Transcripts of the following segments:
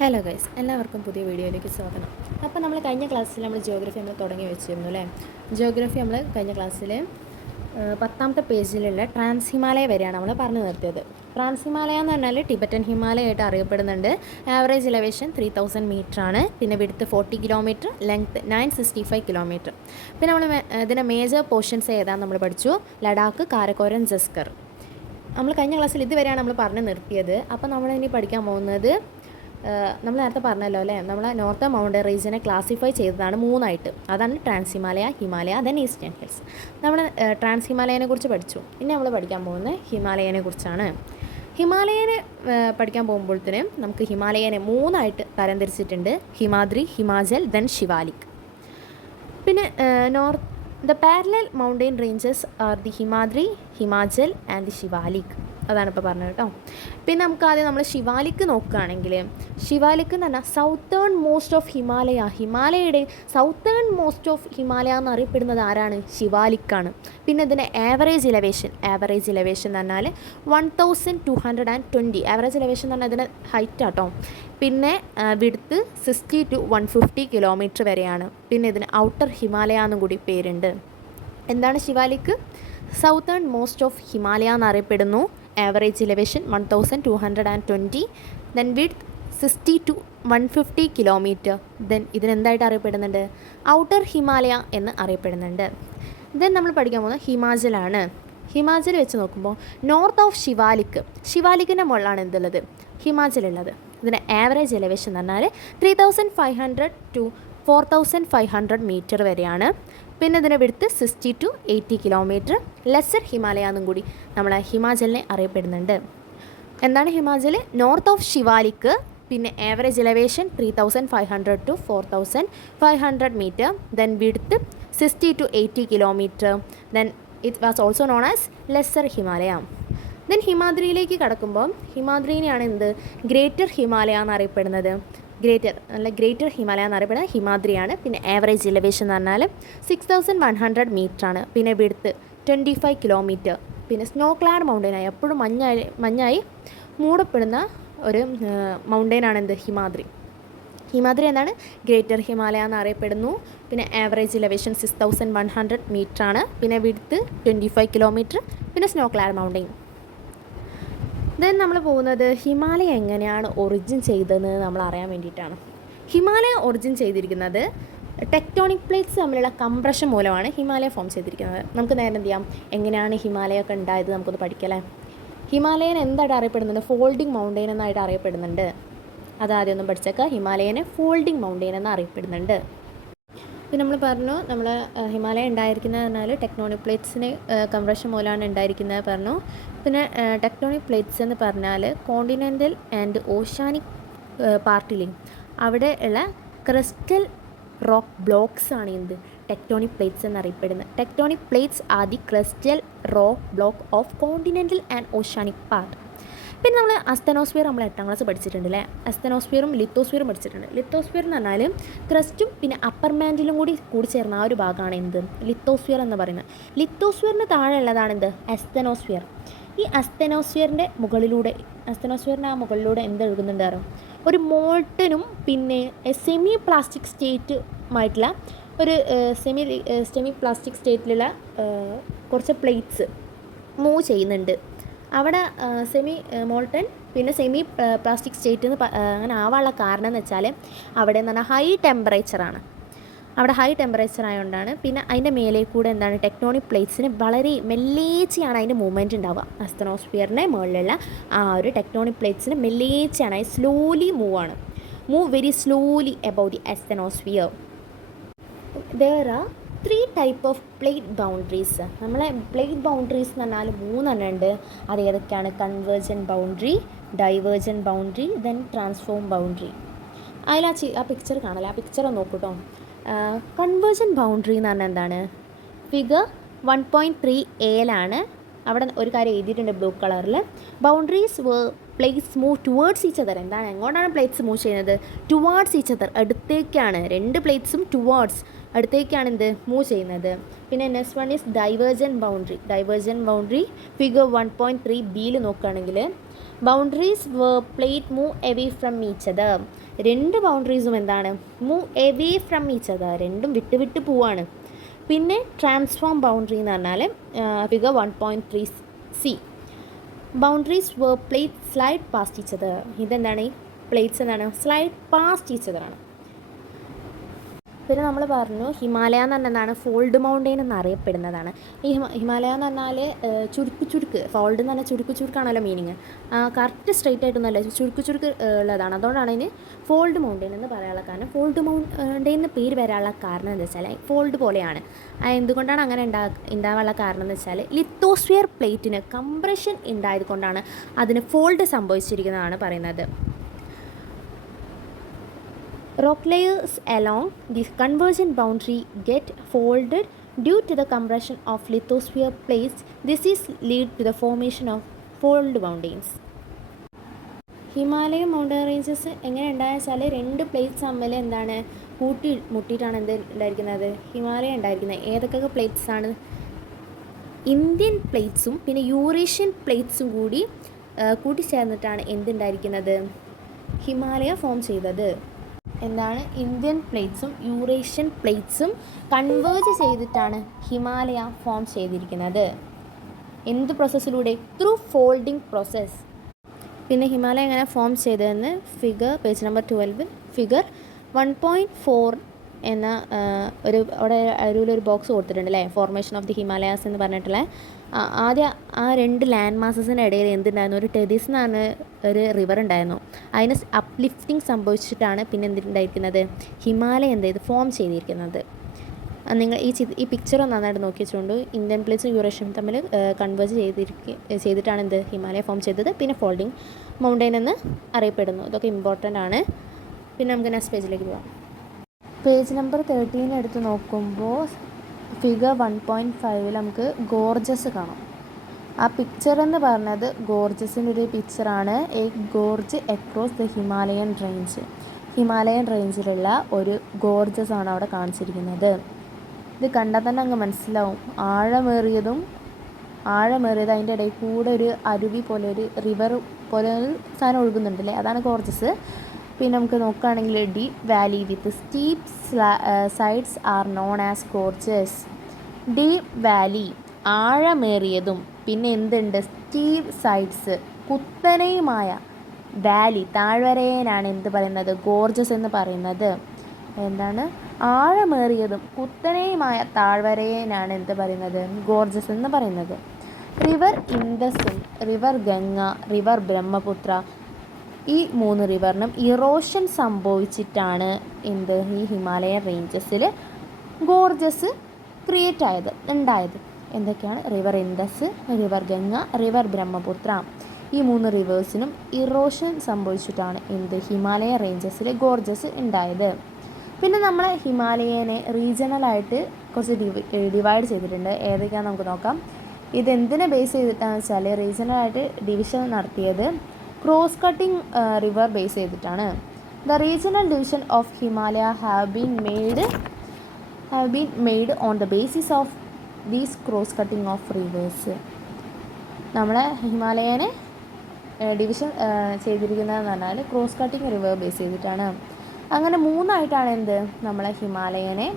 Hello guys, എല്ലാവർക്കും പുതിയ വീഡിയോയിലേക്ക് സ്വാഗതം. അപ്പോൾ നമ്മൾ കഴിഞ്ഞ ക്ലാസ്സിൽ ജിയോഗ്രഫി തുടങ്ങി വെച്ചിരുന്നു അല്ലേ. ജിയോഗ്രഫി നമ്മൾ കഴിഞ്ഞ ക്ലാസ്സിൽ 10ാമത്തെ പേജിലുള്ള ട്രാൻസ് ഹിമാലയ വരെയാണ് നമ്മൾ പറഞ്ഞു നിർത്തിയത്. ട്രാൻസ് ഹിമാലയ എന്ന് പറഞ്ഞാൽ ടിബറ്റൻ ഹിമാലയമായിട്ട് അറിയപ്പെടുന്നുണ്ട്. ആവറേജ് എലവേഷൻ 3000 മീറ്റർ ആണ്. പിന്നെ വിഡ്ത്ത് 40 കിലോമീറ്റർ, ലെങ്ത്ത് 965 കിലോമീറ്റർ. പിന്നെ നമ്മൾ ഇതിൻ്റെ മേജർ പോർഷൻസ് ഏതാണെന്ന് നമ്മൾ പഠിച്ചു. ലഡാക്ക്, കാരക്കോരം, ജസ്കർ. നമ്മൾ കഴിഞ്ഞ ക്ലാസ്സിൽ ഇതുവരെയാണ് നമ്മൾ പറഞ്ഞു നിർത്തിയത്. അപ്പോൾ നമ്മളിനി പഠിക്കാൻ പോകുന്നത് നമ്മൾ നേരത്തെ പറഞ്ഞല്ലോ അല്ലേ, നമ്മൾ നോർത്ത് മൗണ്ടൻ റീജിയനെ ക്ലാസിഫൈ ചെയ്തതാണ് 3ആയിട്ട്. അതാണ് Trans Himalaya, Himalaya, then eastern hills. നമ്മൾ ട്രാൻസ് ഹിമാലയനെ കുറിച്ച് പഠിച്ചു. ഇനി നമ്മൾ പഠിക്കാൻ പോകുന്നത് ഹിമാലയനെ കുറിച്ചാണ്. ഹിമാലയനെ പഠിക്കാൻ പോകുമ്പോഴത്തേന് നമുക്ക് ഹിമാലയനെ 3ആയിട്ട് തരംതിരിച്ചിട്ടുണ്ട്. ഹിമാദ്രി, ഹിമാചൽ, ദെൻ ശിവാലിക്. പിന്നെ the parallel mountain ranges are the Himadri, Himachal and the Shivalik. അതാണ് ഇപ്പോൾ പറഞ്ഞത് കേട്ടോ. പിന്നെ നമുക്ക് ആദ്യം നമ്മൾ ശിവാലിക്ക് നോക്കുകയാണെങ്കിൽ, ശിവാലിക്ക് എന്ന് പറഞ്ഞാൽ സൗത്തേൺ മോസ്റ്റ് ഓഫ് ഹിമാലയ. ഹിമാലയയുടെ സൗത്തേൺ മോസ്റ്റ് ഓഫ് ഹിമാലയ എന്നറിയപ്പെടുന്നത് ആരാണ്? ശിവാലിക്കാണ്. പിന്നെ ഇതിൻ്റെ ആവറേജ് ഇലവേഷൻ എന്ന് പറഞ്ഞാൽ 1220. ആവറേജ് ഇലവേഷൻ എന്ന് പറഞ്ഞാൽ ഇതിൻ്റെ ഹൈറ്റ് ആട്ടോ. പിന്നെ വിഡ്ത്ത് 60 to 150 കിലോമീറ്റർ വരെയാണ്. പിന്നെ ഇതിന് ഔട്ടർ ഹിമാലയ എന്നും കൂടി പേരുണ്ട്. എന്താണ് Shivalik? Southernmost of Himalaya എന്നറിയപ്പെടുന്നു. Average elevation 1220, then width 60 to 150 kilometre. Then ഇതിനെന്തായിട്ട് അറിയപ്പെടുന്നുണ്ട്? ഔട്ടർ ഹിമാലയ എന്ന് അറിയപ്പെടുന്നുണ്ട്. ദെൻ നമ്മൾ പഠിക്കാൻ പോകുന്നത് ഹിമാചലാണ്. ഹിമാചൽ വെച്ച് നോക്കുമ്പോൾ നോർത്ത് ഓഫ് ശിവാലിക്കിൻ്റെ മുകളിലാണ് എന്തുള്ളത്? ഹിമാചലുള്ളത്. ഇതിൻ്റെ ആവറേജ് എലവേഷൻ എന്ന് പറഞ്ഞാൽ 3500 to 4500 മീറ്റർ വരെയാണ്. പിന്നെ ഇതിൻ്റെ width 60 to 80 kilometre. Lesser Himalaya എന്നും കൂടി നമ്മളെ ഹിമാചലിനെ അറിയപ്പെടുന്നുണ്ട്. എന്താണ് ഹിമാചൽ? North of Shivalik. പിന്നെ average elevation 3500 to 4500 metre. Then width 60 to 80 kilometre. Then it was also known as lesser Himalaya. Then ഹിമാദ്രിയിലേക്ക് കടക്കുമ്പോൾ ഹിമാദ്രീനെയാണ് എന്ത്? ഗ്രേറ്റർ ഹിമാലയ എന്നറിയപ്പെടുന്നത്. ഗ്രേറ്റർ ഹിമാലയ എന്നറിയപ്പെടുന്നത് ഹിമാദ്രിയാണ്. പിന്നെ ആവറേജ് ഇലവേഷൻ എന്ന് പറഞ്ഞാൽ 6100 മീറ്ററാണ്. പിന്നെ വിഡ്ത്ത് 25 കിലോമീറ്റർ. പിന്നെ സ്നോ ക്ലാഡ് മൗണ്ടെയിനായി എപ്പോഴും മഞ്ഞായി മൂടപ്പെടുന്ന ഒരു മൗണ്ടെയിനാണ് എന്ത്? ഹിമാദ്രി എന്താണ്? ഗ്രേറ്റർ ഹിമാലയ എന്നറിയപ്പെടുന്നു. പിന്നെ ആവറേജ് ഇലവേഷൻ 6100 മീറ്ററാണ്. പിന്നെ വിഡ്ത്ത് 25 കിലോമീറ്റർ. പിന്നെ സ്നോ ക്ലാഡ് മൗണ്ടെയിൻ. ദെൻ നമ്മൾ പോകുന്നത് ഹിമാലയ എങ്ങനെയാണ് ഒറിജിൻ ചെയ്തതെന്ന് നമ്മൾ അറിയാൻ വേണ്ടിയിട്ടാണ്. ഹിമാലയ ഒറിജിൻ ചെയ്തിരിക്കുന്നത് ടെക്ടോണിക് പ്ലേറ്റ്സ് തമ്മിലുള്ള കംപ്രഷൻ മൂലമാണ് ഹിമാലയ ഫോം ചെയ്തിരിക്കുന്നത്. നമുക്ക് നേരെ എന്ത് ചെയ്യാം, എങ്ങനെയാണ് ഹിമാലയൊക്കെ ഉണ്ടായത് നമുക്കൊന്ന് പഠിക്കല്ലേ. ഹിമാലയൻ എന്തായിട്ട് അറിയപ്പെടുന്നുണ്ട്? ഫോൾഡിങ് മൗണ്ടെയിൻ എന്നായിട്ട് അറിയപ്പെടുന്നുണ്ട്. അതാദ്യം ഒന്നും പഠിച്ചേക്കാം. ഹിമാലയനെ ഫോൾഡിങ് മൗണ്ടെയിൻ എന്ന് അറിയപ്പെടുന്നുണ്ട്. പിന്നെ നമ്മൾ പറഞ്ഞു, നമ്മൾ ഹിമാലയ ഉണ്ടായിരിക്കുന്നത് പറഞ്ഞാൽ ടെക്ടോണിക് പ്ലേറ്റ്സിന് കംപ്രഷൻ മൂലമാണ് ഉണ്ടായിരിക്കുന്നത് പറഞ്ഞു. പിന്നെ ടെക്ടോണിക് പ്ലേറ്റ്സ് എന്ന് പറഞ്ഞാൽ കോണ്ടിനെൻ്റൽ ആൻഡ് ഓഷ്യാനിക് പാർട്ടിലും അവിടെ ഉള്ള ക്രിസ്റ്റൽ റോക്ക് ബ്ലോക്സ് ആണ് എന്ത്? ടെക്ടോണിക് പ്ലേറ്റ്സ് എന്നറിയപ്പെടുന്നത്. Tectonic plates are the crystal rock block of continental and oceanic part. പിന്നെ നമ്മൾ അസ്തനോസ്ഫിയർ നമ്മൾ 8ാം ക്ലാസ് പഠിച്ചിട്ടുണ്ട് അല്ലേ. അസ്തനോസ്ഫിയറും ലിത്തോസ്ഫിയറും പഠിച്ചിട്ടുണ്ട്. ലിത്തോസ്ഫിയർ എന്ന് പറഞ്ഞാൽ ക്രസ്റ്റും പിന്നെ അപ്പർ മാൻറ്റിലും കൂടി ചേർന്ന ആ ഒരു ഭാഗമാണ് എന്ത്? ലിത്തോസ്ഫിയർ എന്ന് പറയുന്നത്. ലിത്തോസ്ഫിയറിന് താഴെ ഉള്ളതാണ് എന്ത്? അസ്തനോസ്ഫിയർ. ഈ അസ്തനോസ്ഫിയറിൻ്റെ ആ മുകളിലൂടെ എന്ത് ഒഴുകുന്നുണ്ടാകും? ഒരു മോൾട്ടനും പിന്നെ സെമി പ്ലാസ്റ്റിക് സ്റ്റേറ്റുമായിട്ടുള്ള ഒരു സെമി പ്ലാസ്റ്റിക് സ്റ്റേറ്റിലുള്ള കുറച്ച് പ്ലേറ്റ്സ് മൂവ് ചെയ്യുന്നുണ്ട്. അവിടെ സെമി മോൾട്ടൺ പിന്നെ സെമി പ്ലാസ്റ്റിക് സ്റ്റേറ്റ് അങ്ങനെ ആവാനുള്ള കാരണം എന്ന് വെച്ചാൽ അവിടെ എന്ന് പറഞ്ഞാൽ ഹൈ ടെമ്പറേച്ചറാണ്. അവിടെ ഹൈ ടെമ്പറേച്ചർ ആയതുകൊണ്ടാണ്. പിന്നെ അതിൻ്റെ മേലെ കൂടെ എന്താണ്? ടെക്ടോണിക് പ്ലേറ്റ്സിന് വളരെ മെല്ലേച്ചയാണ് അതിൻ്റെ മൂവ്മെൻറ്റ് ഉണ്ടാവുക. അസ്തനോസ്ഫിയറിൻ്റെ മുകളിലുള്ള ആ ഒരു ടെക്ടോണിക് പ്ലേറ്റ്സിന് മെല്ലേച്ചയാണ്, അത് slowly move very slowly about the asthenosphere. there are 3 type of plate boundaries. നമ്മളെ പ്ലേറ്റ് ബൗണ്ടറീസ് എന്ന് പറഞ്ഞാൽ 3 ഉണ്ട്. അത് ഏതൊക്കെയാണ്? Convergent boundary, divergent boundary, then transform boundary. അതിൽ ആ പിക്ചർ കാണല്ലേ, ആ പിക്ചർ ഒന്ന് നോക്കൂട്ടോ. കൺവേർജൻ ബൗണ്ടറി എന്ന് പറഞ്ഞാൽ എന്താണ്? ഫിഗർ 1.3 എയിലാണ് അവിടെ ഒരു കാര്യം എഴുതിയിട്ടുണ്ട് ബ്ലൂ കളറിൽ. Boundaries plates move towards each other. എന്താണ്, എങ്ങോട്ടാണ് പ്ലേറ്റ്സ് മൂവ് ചെയ്യുന്നത്? ടുവാർഡ്സ് ഈച്ച് അതർ, അടുത്തേക്കാണ്. രണ്ട് പ്ലേറ്റ്സും ടുവാർഡ്സ്, അടുത്തേക്കാണ് എന്ത് മൂവ് ചെയ്യുന്നത്. പിന്നെ next one is divergent boundary. Divergent boundary figure 1.3 ബിയിൽ നോക്കുകയാണെങ്കിൽ boundaries plate move away from each other. രണ്ട് ബൗണ്ടറീസും എന്താണ്, move away from each other, രണ്ടും വിട്ട് വിട്ട് പോവാണ്. പിന്നെ ട്രാൻസ്ഫോം ബൗണ്ടറി എന്ന് പറഞ്ഞാൽ figure 1.3 C. Boundaries plate slide past each other. ഇതെന്താണ്, ഈ പ്ലേറ്റ്സ് എന്താണ്, സ്ലൈഡ് പാസ്റ്റ് ഈച്ച് അതർ ആണ്. പിന്നെ നമ്മൾ പറഞ്ഞു ഹിമാലയ എന്ന് പറഞ്ഞതാണ് ഫോൾഡ് മൗണ്ടെയിൻ എന്നറിയപ്പെടുന്നതാണ്. ഈ ഹിമാലയ എന്ന് പറഞ്ഞാൽ ചുരുക്ക്, ഫോൾഡ് എന്ന് പറഞ്ഞാൽ ചുരുക്കാണല്ലോ മീനിങ്. കറക്റ്റ് സ്ട്രെയിറ്റ് ആയിട്ടൊന്നുമല്ല, ചുരുക്ക് ഉള്ളതാണ്. അതുകൊണ്ടാണ് അതിന് ഫോൾഡ് മൗണ്ടെയിൻ എന്ന് പറയാനുള്ള കാരണം. ഫോൾഡ് മൗണ്ടെയിൻ എന്ന് പേര് വരാനുള്ള കാരണം എന്താ വെച്ചാൽ ഫോൾഡ് പോലെയാണ്. എന്തുകൊണ്ടാണ് അങ്ങനെ ഉണ്ടാവാനുള്ള കാരണം എന്ന് വെച്ചാൽ ലിത്തോസ്ഫിയർ പ്ലേറ്റിന് കംപ്രഷൻ ഉണ്ടായത് കൊണ്ടാണ് അതിന് ഫോൾഡ് സംഭവിച്ചിരിക്കുന്നതാണ് പറയുന്നത്. Rock layers along the convergent boundary get folded due to the compression of lithosphere plates. This is lead to the formation of fold mountains. Himalayan mountain ranges എങ്ങനെ ഉണ്ടായെന്ന് വെച്ചാൽ രണ്ട് പ്ലേറ്റ്സ് തമ്മിൽ എന്താണ് മുട്ടിയിട്ടാണ് എന്ത് ഉണ്ടായിരിക്കുന്നത്, ഹിമാലയ ഉണ്ടായിരിക്കുന്നത്. ഏതൊക്കെ പ്ലേറ്റ്സ് ആണ്? ഇന്ത്യൻ പ്ലേറ്റ്സും പിന്നെ യൂറേഷ്യൻ പ്ലേറ്റ്സും കൂട്ടിച്ചേർന്നിട്ടാണ് എന്തുണ്ടായിരിക്കുന്നത്, ഹിമാലയ ഫോം ചെയ്തത്. എന്താണ്, ഇന്ത്യൻ പ്ലേറ്റ്സും യൂറേഷ്യൻ പ്ലേറ്റ്സും കൺവേർജ് ചെയ്തിട്ടാണ് ഹിമാലയ ഫോം ചെയ്തിരിക്കുന്നത്. എന്ത് പ്രോസസ്സിലൂടെ? Through folding process. പിന്നെ ഹിമാലയ എങ്ങനെ ഫോം ചെയ്തതെന്ന് ഫിഗർ പേജ് നമ്പർ 12 ഫിഗർ 1.4 എന്ന ഒരു ബോക്സ് കൊടുത്തിട്ടുണ്ട് അല്ലേ, ഫോർമേഷൻ ഓഫ് ദി ഹിമാലയാസ് എന്ന് പറഞ്ഞിട്ടുള്ള. ആദ്യം ആ രണ്ട് ലാൻഡ് മാസസിൻ്റെ ഇടയിൽ എന്തുണ്ടായിരുന്നു, ഒരു ടെതിസ് എന്നാണ് ഒരു റിവർ ഉണ്ടായിരുന്നു. അതിന് അപ്ലിഫ്റ്റിംഗ് സംഭവിച്ചിട്ടാണ് പിന്നെ എന്തുണ്ടായിരിക്കുന്നത്, ഹിമാലയ എന്ത് ചെയ്ത് ഫോം ചെയ്തിരിക്കുന്നത്. നിങ്ങൾ ഈ പിക്ചർ നന്നായിട്ട് നോക്കി വെച്ചുകൊണ്ട് ഇന്ത്യൻ പ്ലേറ്റ്സും യൂറേഷ്യനും തമ്മിൽ കൺവേർജ് ചെയ്തിട്ടാണ് എന്ത് ഹിമാലയ ഫോം ചെയ്തത്. പിന്നെ ഫോൾഡിംഗ് മൗണ്ടെയിൻ എന്ന് അറിയപ്പെടുന്നു. ഇതൊക്കെ ഇമ്പോർട്ടൻ്റ് ആണ്. പിന്നെ നമുക്ക് നെക്സ്റ്റ് പേജിലേക്ക് പോകാം. പേജ് നമ്പർ 13 എടുത്ത് നോക്കുമ്പോൾ ഫിഗർ 1.5 നമുക്ക് ഗോർജസ് കാണാം. ആ പിക്ചർ എന്ന് പറഞ്ഞത് ഗോർജസിൻ്റെ ഒരു പിക്ചറാണ്. A gorge across the Himalayan range. Himalayan റേഞ്ചിലുള്ള ഒരു ഗോർജസ് ആണ് അവിടെ കാണിച്ചിരിക്കുന്നത്. ഇത് കണ്ടാൽ തന്നെ അങ്ങ് മനസ്സിലാവും, ആഴമേറിയത് അതിൻ്റെ ഇടയിൽ കൂടെ ഒരു അരുവി പോലെ ഒരു റിവർ പോലെ ഒരു സാധനം ഒഴുകുന്നുണ്ടല്ലേ, അതാണ് ഗോർജസ്. പിന്നെ നമുക്ക് നോക്കുകയാണെങ്കിൽ deep valley with steep sides are known as gorges. Deep valley ആഴമേറിയതും പിന്നെ എന്തുണ്ട്, സ്റ്റീപ്പ് സൈഡ്സ് കുത്തനെയുമായ വാലി താഴ്വരയേനാണ് എന്ത് പറയുന്നത്, ഗോർജസ് എന്ന് പറയുന്നത്. എന്താണ്, ആഴമേറിയതും കുത്തനെയുമായ താഴ്വരയേനാണ് എന്ത് പറയുന്നത്, ഗോർജസ് എന്ന് പറയുന്നത്. റിവർ ഇൻഡസും റിവർ ഗംഗ, റിവർ ബ്രഹ്മപുത്ര, ഈ 3 റിവറിനും ഇറോഷൻ സംഭവിച്ചിട്ടാണ് ഈ ഹിമാലയൻ റേഞ്ചസിൽ ഗോർജസ് ഉണ്ടായത്. എന്തൊക്കെയാണ്? River Indus, river Ganga, river Brahmaputra. ഈ 3 റിവേഴ്സിനും ഇറോഷൻ സംഭവിച്ചിട്ടാണ് ഹിമാലയൻ റേഞ്ചസിൽ ഗോർജസ് ഉണ്ടായത്. പിന്നെ നമ്മൾ ഹിമാലയനെ റീജിയണലായിട്ട് കുറച്ച് ഡിവൈഡ് ചെയ്തിട്ടുണ്ട്. ഏതൊക്കെയാണെന്ന് നമുക്ക് നോക്കാം. ഇതെന്തിനെ ബേസ് ചെയ്തിട്ടാണെന്ന് വെച്ചാൽ റീജിയണലായിട്ട് ഡിവിഷൻ നടത്തിയത് ക്രോസ് കട്ടിംഗ് റിവർ ബേസ് ചെയ്തിട്ടാണ്. The regional division of Himalaya have been made on the basis of these cross cutting of reverse. നമ്മളെ ഹിമാലയനെ ഡിവിഷൻ ചെയ്തിരിക്കുന്നതെന്ന് പറഞ്ഞാൽ ക്രോസ് കട്ടിംഗ് റിവർ ബേസ് ചെയ്തിട്ടാണ്. അങ്ങനെ 3ആയിട്ടാണ് നമ്മളെ ഹിമാലയനെ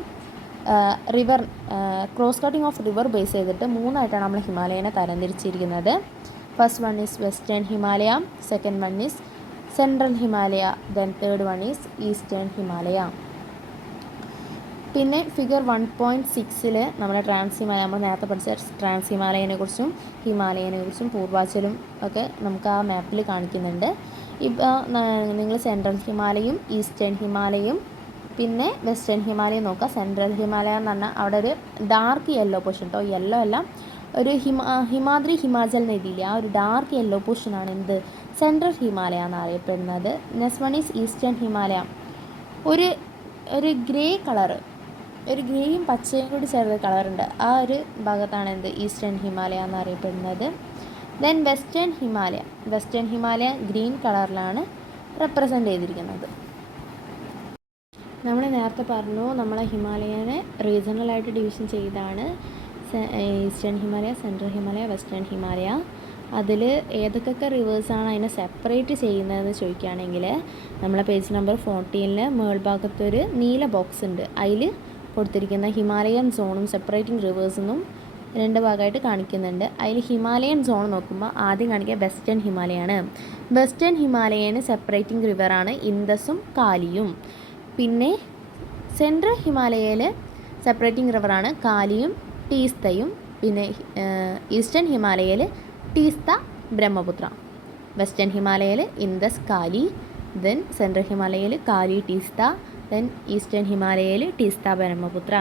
cross cutting of river base ചെയ്തിട്ട് 3ആയിട്ടാണ് നമ്മൾ ഹിമാലയനെ തരംതിരിച്ചിരിക്കുന്നത്. First one is western Himalaya, second one is central Himalaya, then third one is eastern Himalaya. പിന്നെ ഫിഗർ 1.6 നമ്മൾ നമ്മൾ നേരത്തെ പഠിച്ച ട്രാൻസ് ഹിമാലയനെ കുറിച്ചും ഹിമാലയനെ കുറിച്ചും പൂർവാചലും ഒക്കെ നമുക്ക് ആ മാപ്പിൽ കാണിക്കുന്നുണ്ട്. ഇപ്പോൾ നിങ്ങൾ സെൻട്രൽ ഹിമാലയും ഈസ്റ്റേൺ ഹിമാലയും പിന്നെ വെസ്റ്റേൺ ഹിമാലയം നോക്കുക. സെൻട്രൽ ഹിമാലയ എന്ന് പറഞ്ഞാൽ അവിടെ ഒരു ഡാർക്ക് യെല്ലോ പോർഷൻ കേട്ടോ, യെല്ലോ അല്ല, ഒരു ഹിമാദ്രി ഹിമാചൽ നദിയിലെ ആ ഒരു ഡാർക്ക് യെല്ലോ പോർഷനാണ് സെൻട്രൽ ഹിമാലയ എന്നറിയപ്പെടുന്നത്. Next one is eastern Himalaya, ഒരു ഗ്രേ കളറ് ഒരു ഗ്രീനും പച്ചയും കൂടി ചേർന്ന കളറുണ്ട്, ആ ഒരു ഭാഗത്താണ് എന്ത് ഈസ്റ്റേൺ ഹിമാലയ എന്നറിയപ്പെടുന്നത്. ദെൻ വെസ്റ്റേൺ ഹിമാലയ ഗ്രീൻ കളറിലാണ് റെപ്രസെൻ്റ് ചെയ്തിരിക്കുന്നത്. നമ്മൾ നേരത്തെ പറഞ്ഞു നമ്മളെ ഹിമാലയനെ റീജിയണലായിട്ട് ഡിവിഷൻ ചെയ്താണ് eastern Himalaya, central Himalaya, western Himalaya. അതിൽ ഏതൊക്കെ റിവേഴ്സാണ് അതിനെ സെപ്പറേറ്റ് ചെയ്യുന്നതെന്ന് ചോദിക്കുകയാണെങ്കിൽ നമ്മളെ പേജ് നമ്പർ 14 മേൾഭാഗത്തൊരു നീല ബോക്സ് ഉണ്ട്. അതിൽ കൊടുത്തിരിക്കുന്ന ഹിമാലയൻ സോണും സെപ്പറേറ്റിംഗ് റിവേഴ്സെന്നും 2 ഭാഗമായിട്ട് കാണിക്കുന്നുണ്ട്. അതിൽ ഹിമാലയൻ സോൺ നോക്കുമ്പോൾ ആദ്യം കാണിക്കുക വെസ്റ്റേൺ ഹിമാലയാണ്. വെസ്റ്റേൺ ഹിമാലയന് സെപ്പറേറ്റിംഗ് റിവറാണ് ഇൻഡസും കാലിയും. പിന്നെ സെൻട്രൽ ഹിമാലയയിൽ സെപ്പറേറ്റിംഗ് റിവറാണ് കാലിയും ടീസ്തയും. പിന്നെ ഈസ്റ്റേൺ ഹിമാലയയിൽ ടീസ്ത, ബ്രഹ്മപുത്ര. വെസ്റ്റേൺ ഹിമാലയയിൽ ഇൻഡസ്, കാലി. ദെൻ സെൻട്രൽ ഹിമാലയയിൽ കാലി, ടീസ്ത. ദെൻ ഈസ്റ്റേൺ ഹിമാലയയിൽ Teesta, Brahmaputra.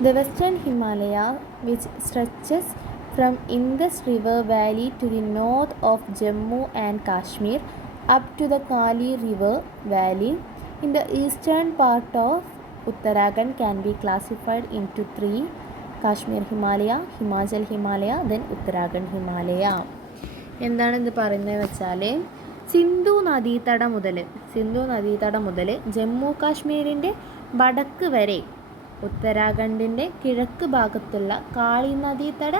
The Western Himalaya, which stretches from Indus River Valley to the north of Jammu and Kashmir up to the Kali River Valley in the eastern part of Uttarakhand, can be classified into 3: Kashmir Himalaya, Himachal Himalaya, then Uttarakhand Himalaya. എന്താണ് ഇത് പറയുന്നത് വെച്ചാൽ സിന്ധു നദീതടം മുതൽ ജമ്മു കാശ്മീരിൻ്റെ വടക്ക് വരെ ഉത്തരാഖണ്ഡിൻ്റെ കിഴക്ക് ഭാഗത്തുള്ള കാളി നദീതട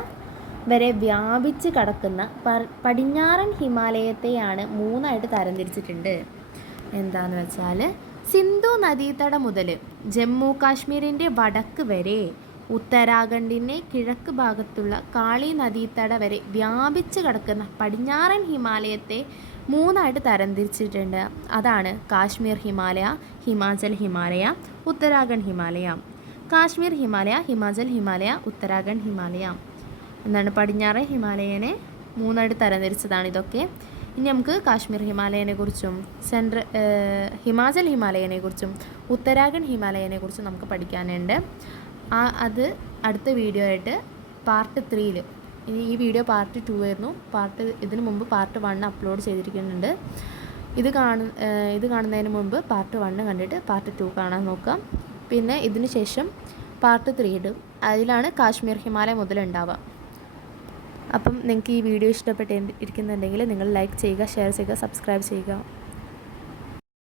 വരെ വ്യാപിച്ച് കിടക്കുന്ന പടിഞ്ഞാറൻ ഹിമാലയത്തെയാണ് 3ആയിട്ട് തരംതിരിച്ചിട്ടുണ്ട്. എന്താണെന്ന് വെച്ചാൽ സിന്ധു നദീതട മുതൽ ജമ്മു കാശ്മീരിൻ്റെ വടക്ക് വരെ ഉത്തരാഖണ്ഡിൻ്റെ കിഴക്ക് ഭാഗത്തുള്ള കാളി നദീതട വരെ വ്യാപിച്ച് കിടക്കുന്ന പടിഞ്ഞാറൻ ഹിമാലയത്തെ 3ആയിട്ട് തരംതിരിച്ചിട്ടുണ്ട്. അതാണ് കാശ്മീർ ഹിമാലയ, ഹിമാചൽ ഹിമാലയ, ഉത്തരാഖണ്ഡ് ഹിമാലയ. കാശ്മീർ ഹിമാലയ, ഹിമാചൽ ഹിമാലയ, ഉത്തരാഖണ്ഡ് ഹിമാലയ. എന്താണ് പടിഞ്ഞാറൻ ഹിമാലയനെ 3ആയിട്ട് തരംതിരിച്ചതാണ് ഇതൊക്കെ. ഇനി നമുക്ക് കാശ്മീർ ഹിമാലയനെ കുറിച്ചും ഹിമാചൽ ഹിമാലയനെ കുറിച്ചും ഉത്തരാഖണ്ഡ് ഹിമാലയനെ കുറിച്ചും നമുക്ക് പഠിക്കാനുണ്ട്. അത് അടുത്ത വീഡിയോ ആയിട്ട് പാർട്ട് 3. ഇനി ഈ വീഡിയോ പാർട്ട് 2 ആയിരുന്നു. ഇതിനു മുമ്പ് പാർട്ട് 1 അപ്ലോഡ് ചെയ്തിരിക്കുന്നുണ്ട്. ഇത് കാണുന്നതിന് മുമ്പ് പാർട്ട് 1 കണ്ടിട്ട് പാർട്ട് 2 കാണാൻ നോക്കാം. പിന്നെ ഇതിന് ശേഷം പാർട്ട് 3 ഇടും. അതിലാണ് കാശ്മീർ ഹിമാലയ മുതലുണ്ടാവുക. അപ്പം നിങ്ങൾക്ക് ഈ വീഡിയോ ഇഷ്ടപ്പെട്ടിരിക്കുന്നുണ്ടെങ്കിൽ നിങ്ങൾ ലൈക്ക് ചെയ്യുക, ഷെയർ ചെയ്യുക, സബ്സ്ക്രൈബ് ചെയ്യുക.